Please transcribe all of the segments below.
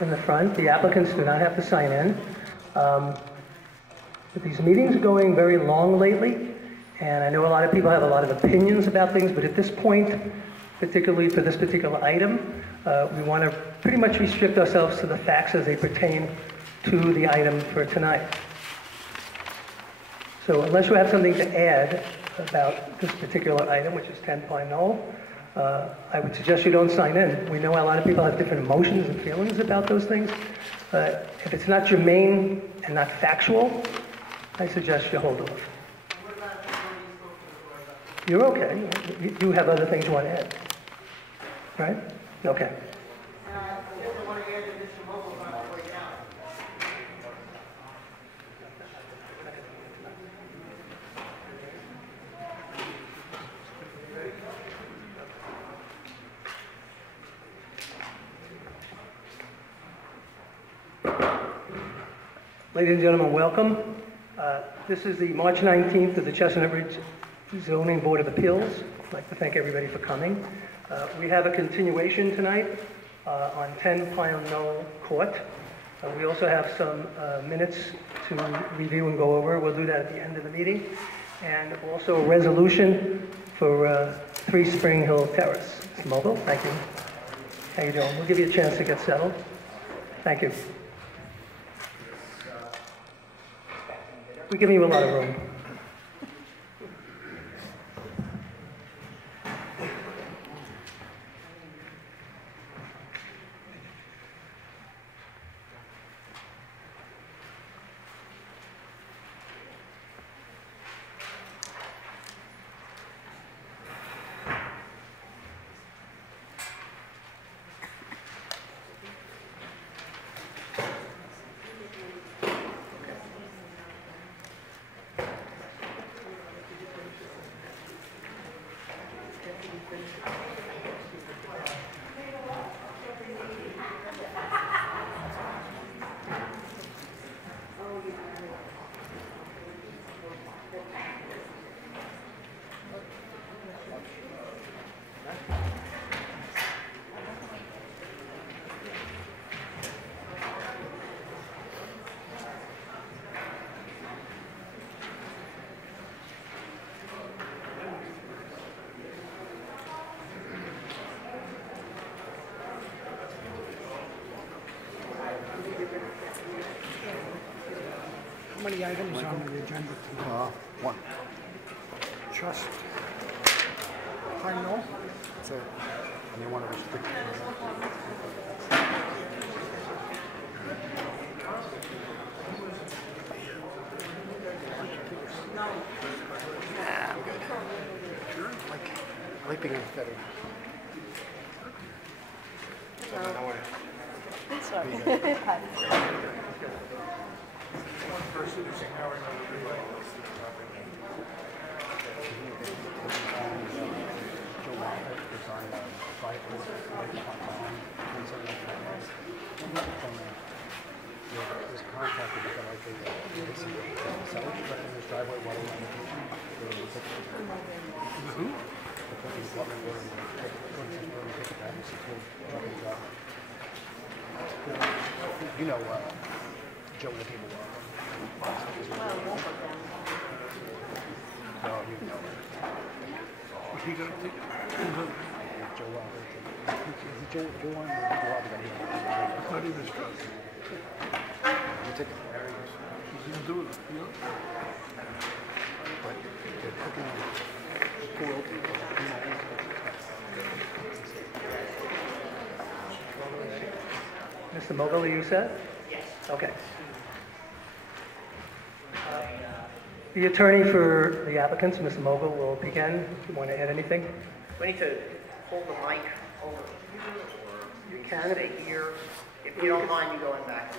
in the front. The applicants do not have to sign in. But these meetings are going very long lately, and I know a lot of people have a lot of opinions about things, but at this point, particularly for this particular item, we want to pretty much restrict ourselves to the facts as they pertain to the item for tonight. So unless you have something to add about this particular item, which is 10 Pine Knoll, I would suggest you don't sign in. We know a lot of people have different emotions and feelings about those things. If it's not germane and not factual, I suggest you hold off. You're okay. You have other things you want to add, right? Okay. Ladies and gentlemen, welcome. This is the March 19th of the Chestnut Ridge Zoning Board of Appeals. I'd like to thank everybody for coming. We have a continuation tonight on 10 Pine Knoll Court. We also have some minutes to review and go over. We'll do that at the end of the meeting. And also a resolution for 3 Spring Hill Terrace. Mr. Mogul, thank you. How you doing? We'll give you a chance to get settled. Thank you. We're giving you a lot of room. How many items on the agenda tonight? 1. Just Pine Knoll? That's it. And you want to restrict it. Nah, I'm good. Sure? I like being aesthetic. Sorry. You know, Joe the people are. No, you know. Was he going to take it? Joe on I thought he was drunk. You take it. He's going to do it, you know? But they're cooking cool. Mr. Mogul, are you set? Yes. Okay. The attorney for the applicants, Mr. Mogul, will begin. If you want to add anything? We need to hold the mic over here, or You can. stay here. If you don't mind, you going back.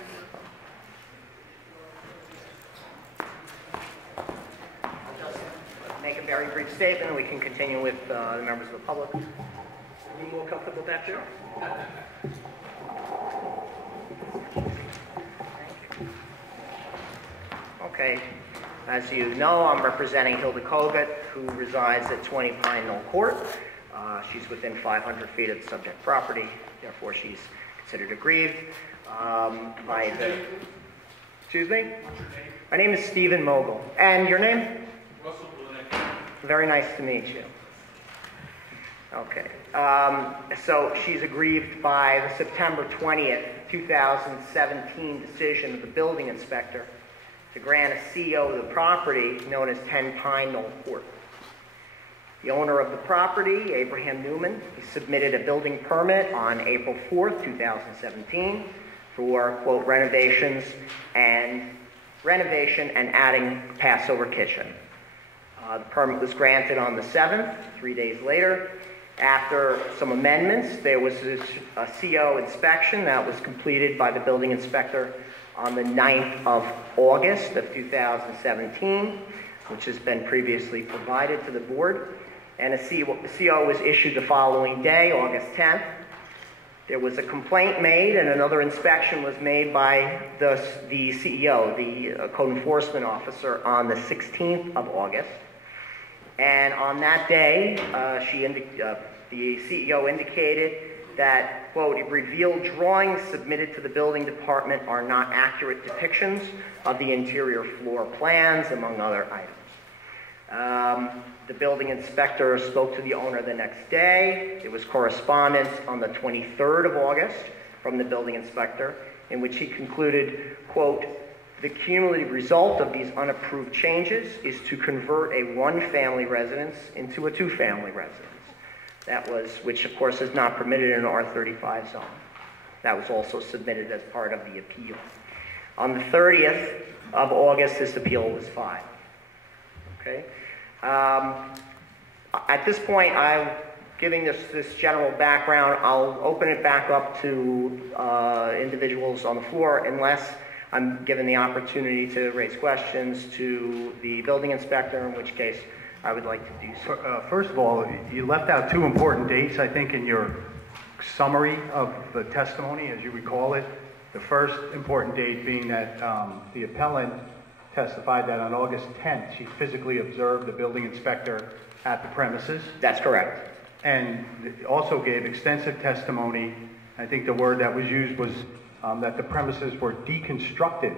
I'll just make a very brief statement, and we can continue with the members of the public. Are you more comfortable back there? Okay. As you know, I'm representing Hilda Kogut, who resides at 20 Pine Knoll Court. She's within 500 feet of the subject property. Therefore, she's considered aggrieved by the... Excuse me? What's your name? My name is Stephen Mogul. And your name? Russell Blumenauer. Very nice to meet you. Okay. So she's aggrieved by the September 20th, 2017 decision of the building inspector to grant a CO of the property known as 10 Pine Knoll Court. The owner of the property, Abraham Newman, he submitted a building permit on April 4th, 2017 for, quote, renovation and adding Passover kitchen. The permit was granted on the 7th, 3 days later. After some amendments, there was a CO inspection that was completed by the building inspector on the 9th of August of 2017, which has been previously provided to the board. And a CO was issued the following day, August 10th. There was a complaint made and another inspection was made by the CEO, the code enforcement officer, on the 16th of August. And on that day, the CEO indicated that, quote, it revealed drawings submitted to the building department are not accurate depictions of the interior floor plans, among other items. The building inspector spoke to the owner the next day. There was correspondence on the 23rd of August from the building inspector in which he concluded, quote, the cumulative result of these unapproved changes is to convert a one-family residence into a two-family residence. Which of course is not permitted in an R35 zone. That was also submitted as part of the appeal. On the 30th of August, this appeal was filed. Okay. At this point, I'm giving this general background. I'll open it back up to individuals on the floor unless I'm given the opportunity to raise questions to the building inspector, in which case I would like to do so. First of all, you left out two important dates, I think, in your summary of the testimony, as you recall it. The first important date being that the appellant testified that on August 10th, she physically observed the building inspector at the premises. That's correct. And also gave extensive testimony. I think the word that was used was that the premises were deconstructed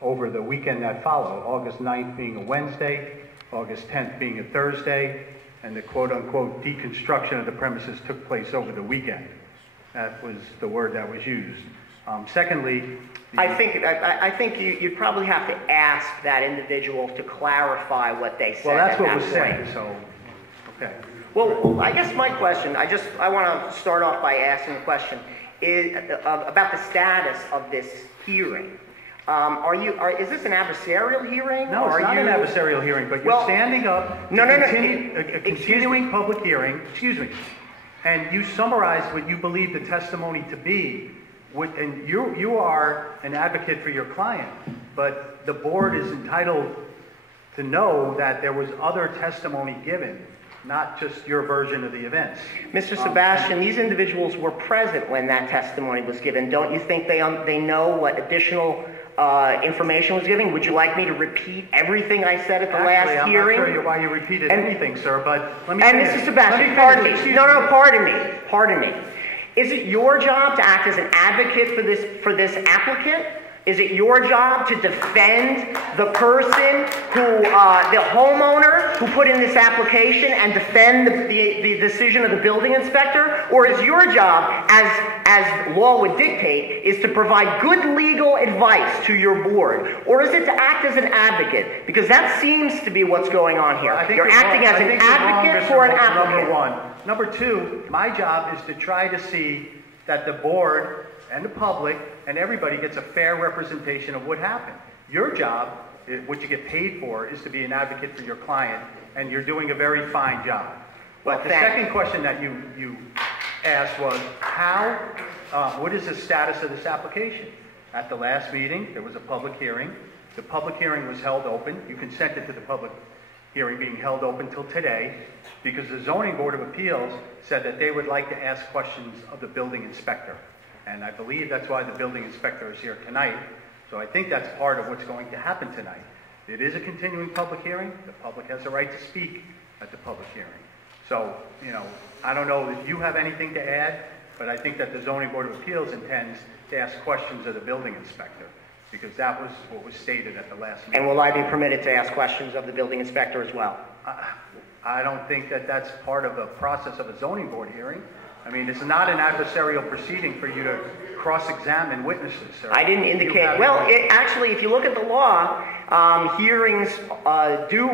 over the weekend that followed, August 9th being a Wednesday, August 10th being a Thursday, and the quote-unquote deconstruction of the premises took place over the weekend. That was the word that was used. Secondly, I think you'd probably have to ask that individual to clarify what they said. well, that's what at was that said, point. so, okay. Well, I guess my question, I want to start off by asking a question about the status of this hearing. Is this an adversarial hearing? No, it's not an adversarial hearing, but you're standing up to continuing public hearing, excuse me, and you summarized what you believe the testimony to be, and you are an advocate for your client, but the board is entitled to know that there was other testimony given, not just your version of the events. Mr. Sebastian, these individuals were present when that testimony was given. Don't you think they know what additional information was given? Would you like me to repeat everything I said at the last hearing? I'm not sure why you repeated anything, sir, but let me finish. Mr. Sebastian, pardon me. No, pardon me. Is it your job to act as an advocate for this applicant? Is it your job to defend the person the homeowner who put in this application and defend the decision of the building inspector? Or is your job, as law would dictate, is to provide good legal advice to your board? Or is it to act as an advocate? Because that seems to be what's going on here. You're acting as an advocate for an applicant. Number one. Number two, my job is to try to see that the board and the public and everybody gets a fair representation of what happened. Your job, what you get paid for, is to be an advocate for your client, and you're doing a very fine job. But the second question that you asked was, what is the status of this application? At the last meeting, there was a public hearing. The public hearing was held open. You consented to the public hearing being held open till today, because the Zoning Board of Appeals said that they would like to ask questions of the building inspector. And I believe that's why the building inspector is here tonight. So I think that's part of what's going to happen tonight. It is a continuing public hearing. The public has a right to speak at the public hearing. So, I don't know if you have anything to add, but I think that the Zoning Board of Appeals intends to ask questions of the building inspector, because that was what was stated at the last meeting. And will I be permitted to ask questions of the building inspector as well? I don't think that that's part of the process of a zoning board hearing. I mean, it's not an adversarial proceeding for you to cross-examine witnesses, sir. I didn't indicate, well, actually, if you look at the law, hearings do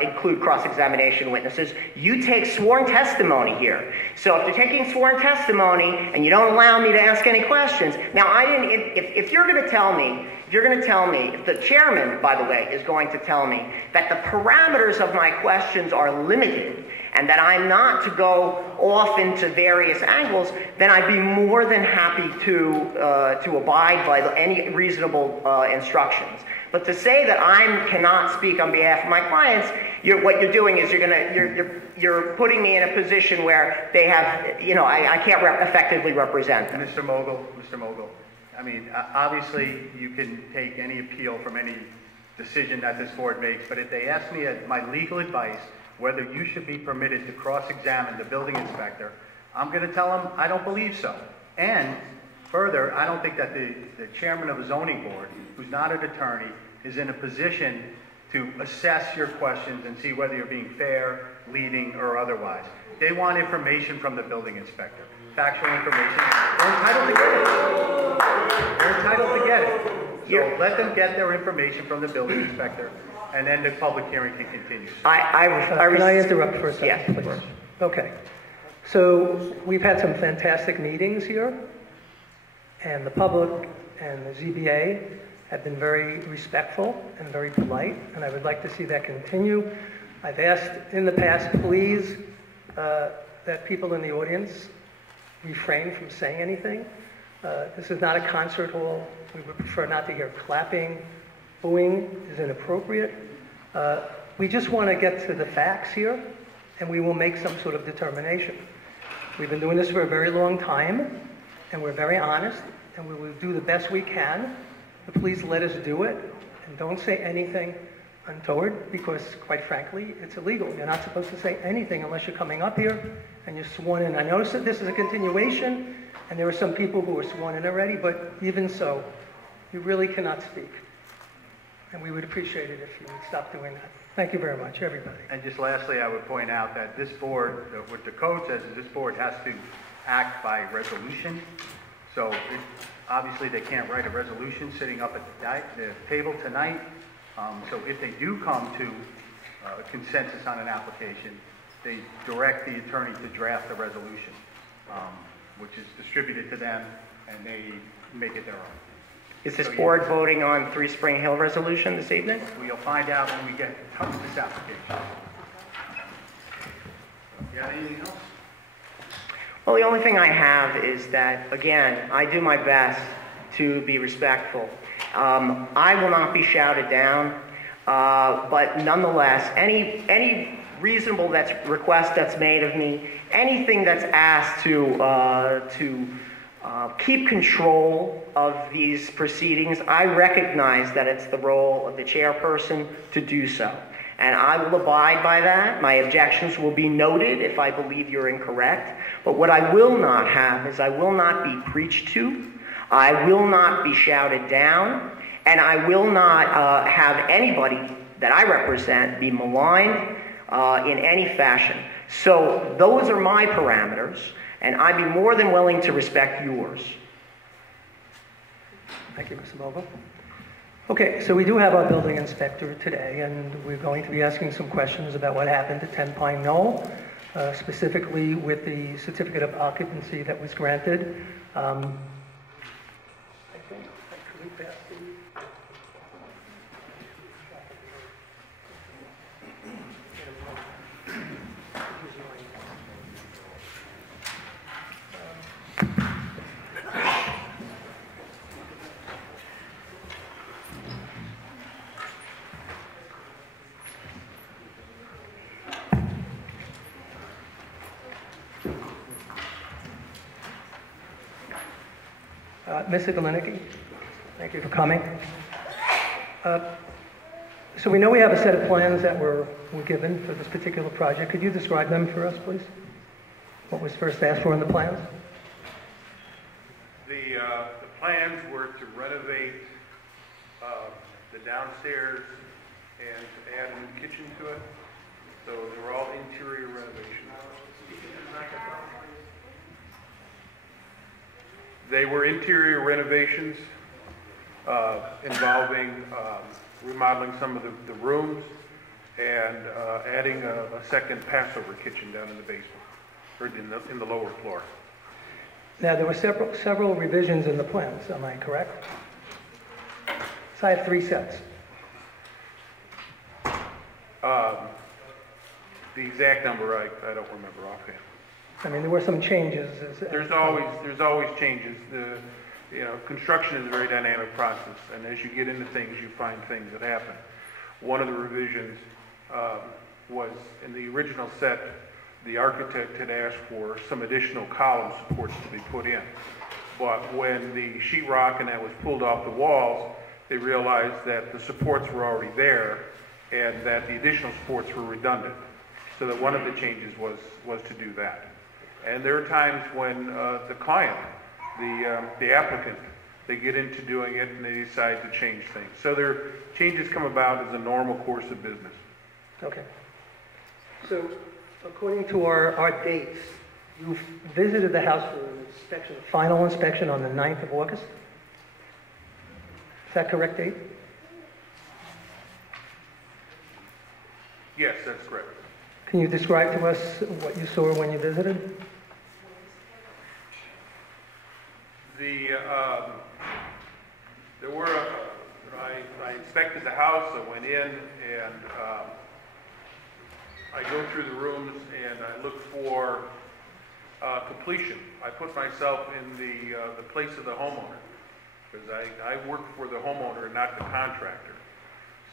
include cross-examination witnesses. You take sworn testimony here. So if you're taking sworn testimony and you don't allow me to ask any questions, now I didn't, if you're going to tell me, if the chairman, by the way, is going to tell me that the parameters of my questions are limited and that I'm not to go off into various angles, then I'd be more than happy to abide by any reasonable instructions. But to say that I cannot speak on behalf of my clients, what you're doing is you're putting me in a position where they have, you know, I can't effectively represent them. Mr. Mogul, I mean, obviously you can take any appeal from any decision that this board makes, but if they ask me my legal advice whether you should be permitted to cross-examine the building inspector, I'm going to tell them I don't believe so. And further, I don't think that the chairman of a zoning board, who's not an attorney, is in a position to assess your questions and see whether you're being fair, leading, or otherwise. They want information from the building inspector, factual information. They're entitled to get it. They're entitled to get it. So let them get their information from the building inspector, and then the public hearing can continue. Can I interrupt for a second, yes, please? of course. Okay. So we've had some fantastic meetings here, and the public and the ZBA have been very respectful and very polite, and I would like to see that continue. I've asked in the past, please, that people in the audience refrain from saying anything. This is not a concert hall. We would prefer not to hear clapping. Booing is inappropriate. We just want to get to the facts here, and we will make some sort of determination. We've been doing this for a very long time, and we're very honest, and we will do the best we can. But please let us do it, and don't say anything untoward, because quite frankly, it's illegal. You're not supposed to say anything unless you're coming up here and you're sworn in. I notice that this is a continuation, and there are some people who are sworn in already, but even so, you really cannot speak. And we would appreciate it if you would stop doing that. Thank you very much, everybody. And just lastly, I would point out that this board, what the code says is this board has to act by resolution. So obviously they can't write a resolution sitting up at the table tonight. So if they do come to a consensus on an application, they direct the attorney to draft a resolution, which is distributed to them, and they make it their own. Is this board voting on 3 Spring Hill resolution this evening? We'll find out when we get to this application. You got anything else? Well, the only thing I have is that, again, I do my best to be respectful. I will not be shouted down, but nonetheless, any reasonable request that's made of me, anything that's asked to keep control of these proceedings, I recognize that it's the role of the chairperson to do so. And I will abide by that. My objections will be noted if I believe you're incorrect. But what I will not have is I will not be preached to, I will not be shouted down, and I will not have anybody that I represent be maligned in any fashion. So those are my parameters, and I'd be more than willing to respect yours. Thank you, Mr. Vogel. Okay, so we do have our building inspector today, and we're going to be asking some questions about what happened at 10 Pine Knoll, specifically with the certificate of occupancy that was granted. I think I could pass the... Mr. Galinicki, thank you for coming. So we know we have a set of plans that were given for this particular project. Could you describe them for us, please? What was first asked for in the plans? The plans were to renovate the downstairs and to add a new kitchen to it. So they were all interior renovations. They were interior renovations involving remodeling some of the rooms and adding a second Passover kitchen down in the basement, or in the lower floor. Now, there were several revisions in the plans, am I correct? So I have 3 sets. The exact number, I don't remember offhand. I mean, there were some changes. There's always changes. Construction is a very dynamic process, and as you get into things, you find things that happen. One of the revisions was in the original set, the architect had asked for some additional column supports to be put in. But when the sheetrock and that was pulled off the walls, they realized that the supports were already there and that the additional supports were redundant. So that one of the changes was to do that. And there are times when the client, the applicant, they get into doing it and they decide to change things. So their changes come about as a normal course of business. Okay. So according to our dates, you visited the house for an inspection, final inspection on the 9th of August? Is that correct date? Yes, that's correct. Can you describe to us what you saw when you visited? I inspected the house, I went in and I go through the rooms and I look for completion. I put myself in the place of the homeowner because I work for the homeowner, not the contractor.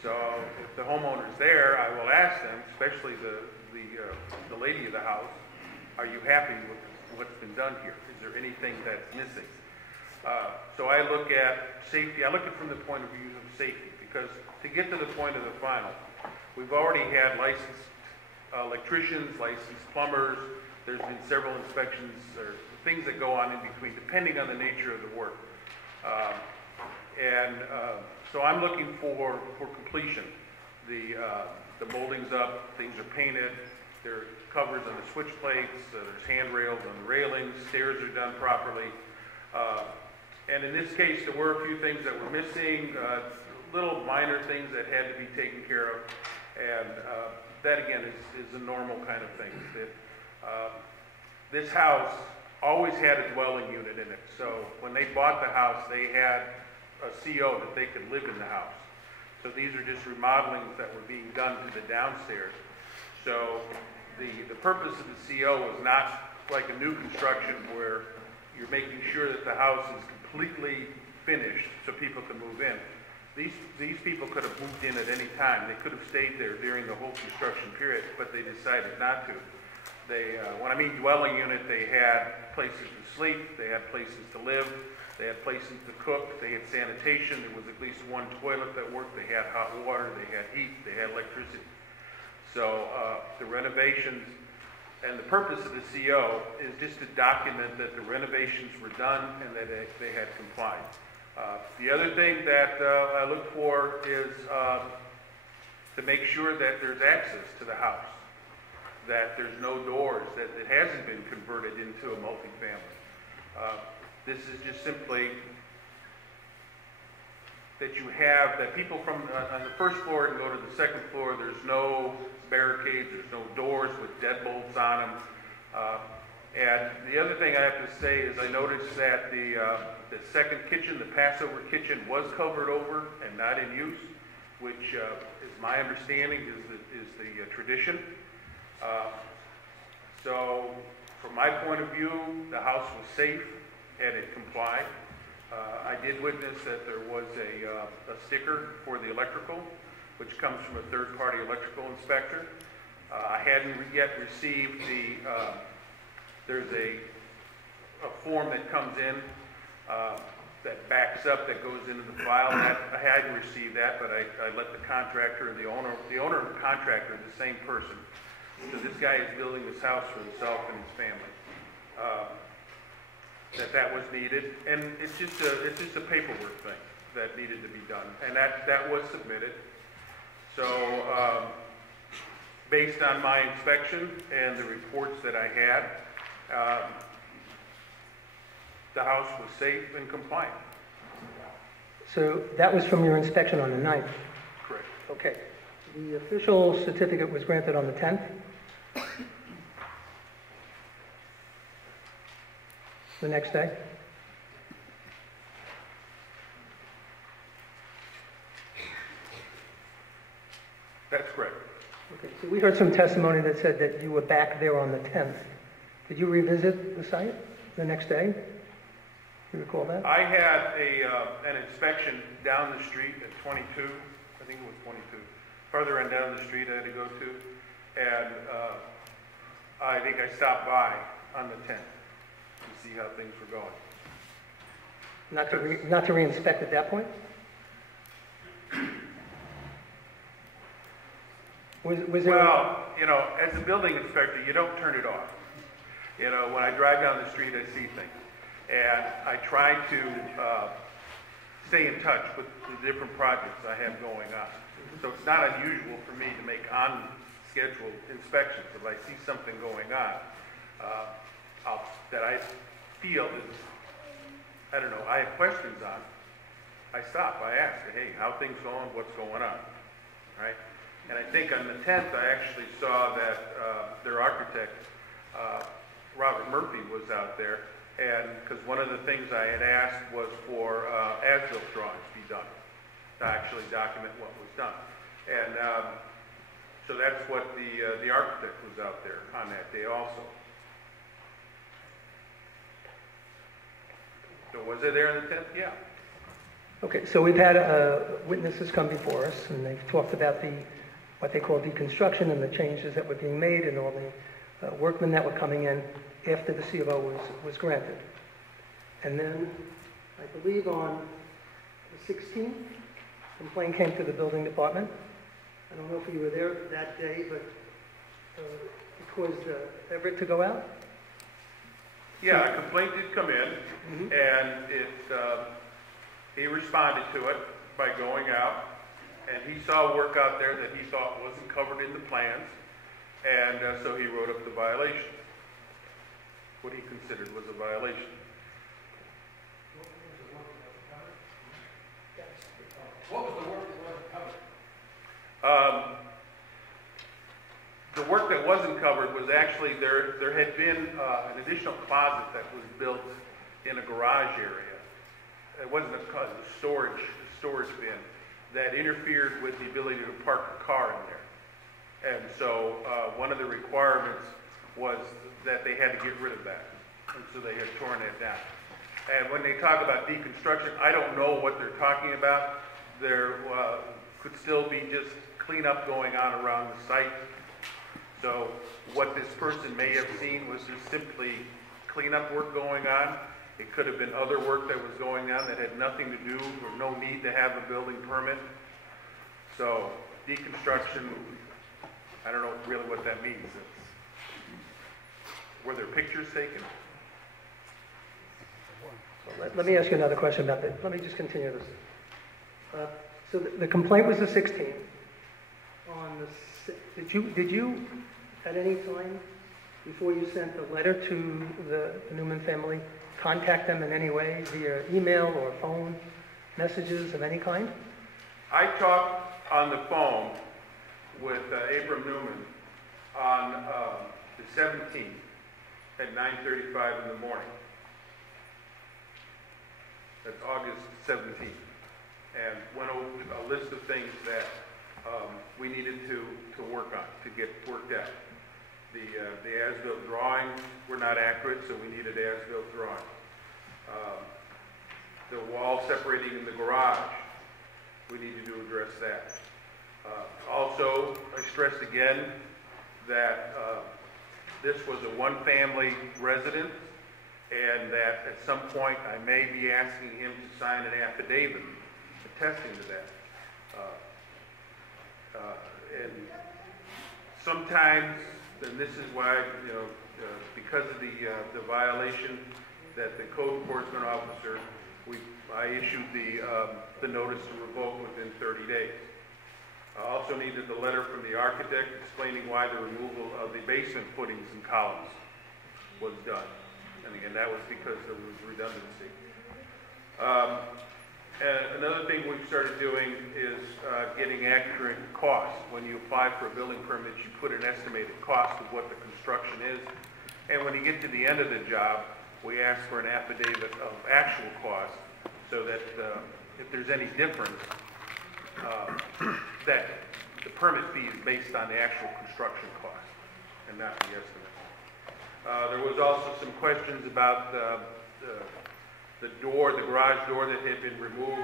So if the homeowner's there, I will ask them, especially the lady of the house, are you happy with what's been done here? Is there anything that's missing? So I look at safety. I look at it from the point of view of safety because to get to the point of the final, we've already had licensed electricians, licensed plumbers. There's been several inspections or things that go on in between, depending on the nature of the work. So I'm looking for completion. The molding's up, things are painted, there are covers on the switch plates, there's handrails on the railings, stairs are done properly. And in this case, there were a few things that were missing, little minor things that had to be taken care of. And that, again, is a normal kind of thing. This house always had a dwelling unit in it. So when they bought the house, they had a CO that they could live in the house. So these are just remodelings that were being done to the downstairs. So the purpose of the CO was not like a new construction where you're making sure that the house is completely finished so people can move in. These people could have moved in at any time. They could have stayed there during the whole construction period, but they decided not to. When I mean dwelling unit, they had places to sleep, they had places to live, they had places to cook, they had sanitation, there was at least one toilet that worked, they had hot water, they had heat, they had electricity. So the renovations, and the purpose of the CO is just to document that the renovations were done and that they had complied. The other thing that I look for is to make sure that there's access to the house, that there's no doors, that it hasn't been converted into a multifamily. This is just simply that you have, that people from on the first floor can go to the second floor, there's no barricades, there's no doors with deadbolts on them. And the other thing I have to say is I noticed that the second kitchen, the Passover kitchen, was covered over and not in use, which is my understanding is the tradition. So from my point of view, the house was safe and it complied. I did witness that there was a sticker for the electrical, which comes from a third-party electrical inspector. I hadn't yet received there's a form that comes in that backs up, that goes into the file. I hadn't received that, but I let the contractor and the owner and the contractor are the same person. So this guy is building this house for himself and his family. that was needed, and it's just a paperwork thing that needed to be done, and that was submitted. So, based on my inspection and the reports that I had, the house was safe and compliant. So that was from your inspection on the 9th? Correct. Okay. The official certificate was granted on the 10th? The next day? That's correct. Okay, so we heard some testimony that said that you were back there on the 10th. Did you revisit the site the next day? You recall that? I had an inspection down the street at 22, I think it was 22, further on down the street I had to go to, and I think I stopped by on the 10th to see how things were going. Not to re-inspect at that point? Was there? Well, you know, as a building inspector, you don't turn it off. You know, when I drive down the street, I see things. And I try to stay in touch with the different projects I have going on. So it's not unusual for me to make on-schedule inspections. If I see something going on that I feel is, I don't know, I have questions on, I stop, I ask, hey, how things going, what's going on, right? And I think on the 10th, I actually saw that their architect, Robert Murphy, was out there. And because one of the things I had asked was for as-built drawings be done to actually document what was done. And so that's what the architect was out there on that day also. So was it there on the 10th? Yeah. Okay, so we've had witnesses come before us, and they've talked about what they call deconstruction and the changes that were being made and all the workmen that were coming in after the C of O was granted. And then, I believe on the 16th, a complaint came to the building department. I don't know if you were there that day, but it caused Everett to go out? Yeah, a complaint did come in, and he responded to it by going out, and he saw work out there that he thought wasn't covered in the plans, and so he wrote up the violation, what he considered was a violation. What was the work that wasn't covered? The work that wasn't covered was actually, there had been an additional closet that was built in a garage area. It wasn't a closet, it was a storage bin that interfered with the ability to park a car in there. And so one of the requirements was that they had to get rid of that. And so they had torn it down. And when they talk about deconstruction, I don't know what they're talking about. There could still be just cleanup going on around the site. So what this person may have seen was just simply cleanup work going on. It could have been other work that was going on that had nothing to do or no need to have a building permit. So deconstruction, I don't know really what that means. Were there pictures taken? Let me ask you another question about that. Let me just continue this. So the complaint was the 16th. Did you at any time before you sent the letter to the Newman family contact them in any way via email or phone messages of any kind? I talked on the phone with Abram Newman on the 17th at 9:35 in the morning. That's August 17th. And went over a list of things that we needed to work on, to get worked out. The as-built drawings were not accurate, so we needed as-built drawings. The wall separating in the garage, we needed to address that. Also, I stressed again that this was a one-family residence, and that at some point I may be asking him to sign an affidavit attesting to that. And sometimes, and this is why, because of the violation that the code enforcement officer, I issued the notice to revoke within 30 days. I also needed the letter from the architect explaining why the removal of the basement footings and columns was done. And again, that was because there was redundancy. And another thing we've started doing is getting accurate costs. When you apply for a building permit, you put an estimated cost of what the construction is. And when you get to the end of the job, we ask for an affidavit of actual cost so that if there's any difference, that the permit fee is based on the actual construction cost and not the estimate. There was also some questions about the door, the garage door that had been removed.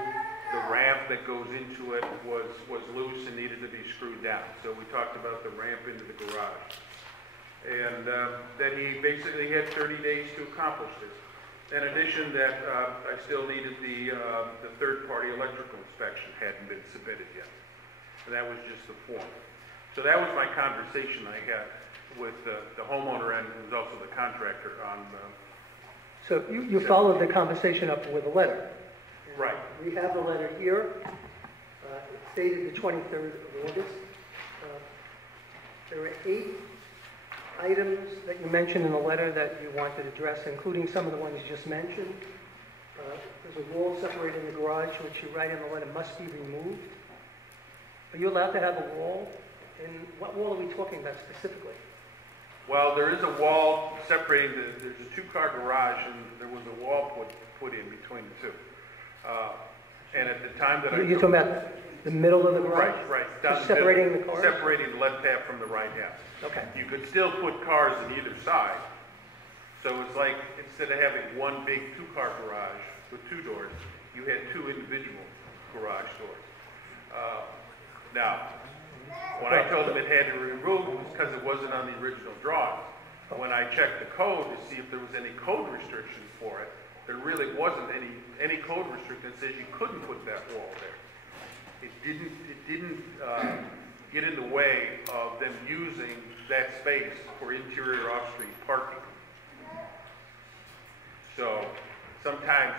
The ramp that goes into it was loose and needed to be screwed down. So we talked about the ramp into the garage. And that he basically had 30 days to accomplish this. In addition, that I still needed the third-party electrical inspection hadn't been submitted yet. And that was just the form. So that was my conversation I had with the homeowner and who's also the contractor on. So you followed the conversation up with a letter. Right. We have the letter here. It's dated the 23rd of August. There are 8 items that you mentioned in the letter that you wanted addressed, including some of the ones you just mentioned. There's a wall separating the garage, which you write in the letter must be removed. Are you allowed to have a wall? And what wall are we talking about specifically? Well, there is a wall separating there's a 2-car garage, and there was a wall put in between the two. And at the time that You're talking about the middle of the garage? Right. Just separating the cars? Separating the left half from the right half. Okay. You could still put cars on either side. So it's like, instead of having one big 2-car garage with 2 doors, you had 2 individual garage doors. Now, when I told them it had to be removed, it was because it wasn't on the original drawings. When I checked the code to see if there was any code restrictions for it, there really wasn't any code restriction that says you couldn't put that wall there. It didn't get in the way of them using that space for interior off-street parking. So sometimes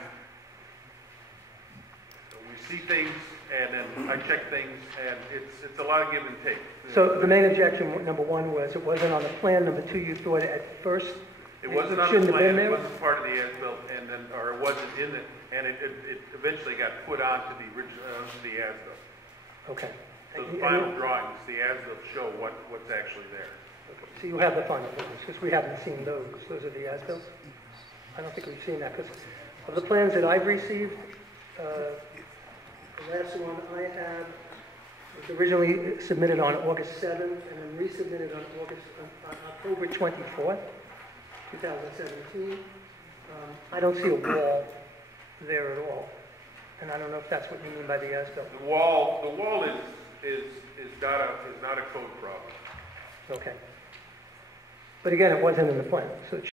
we see things and then I check things and it's a lot of give and take. So the main objection, number 1, was it wasn't on the plan. Number 2, you thought at first it wasn't on the plan, it wasn't part of the as-built, and then, or it wasn't in it, and it eventually got put onto the original, the as-built. Okay. So the final drawings, the as-built show what's actually there. Okay. So you have the final plans, because we haven't seen those. Those are the as-built? I don't think we've seen that, because of the plans that I've received, the last one I have was originally submitted on August 7th, and then resubmitted on October 24th, 2017. I don't see a wall there at all. And I don't know if that's what you mean by the as-built. The wall is not a code problem. Okay. But again, it wasn't in the plan, so it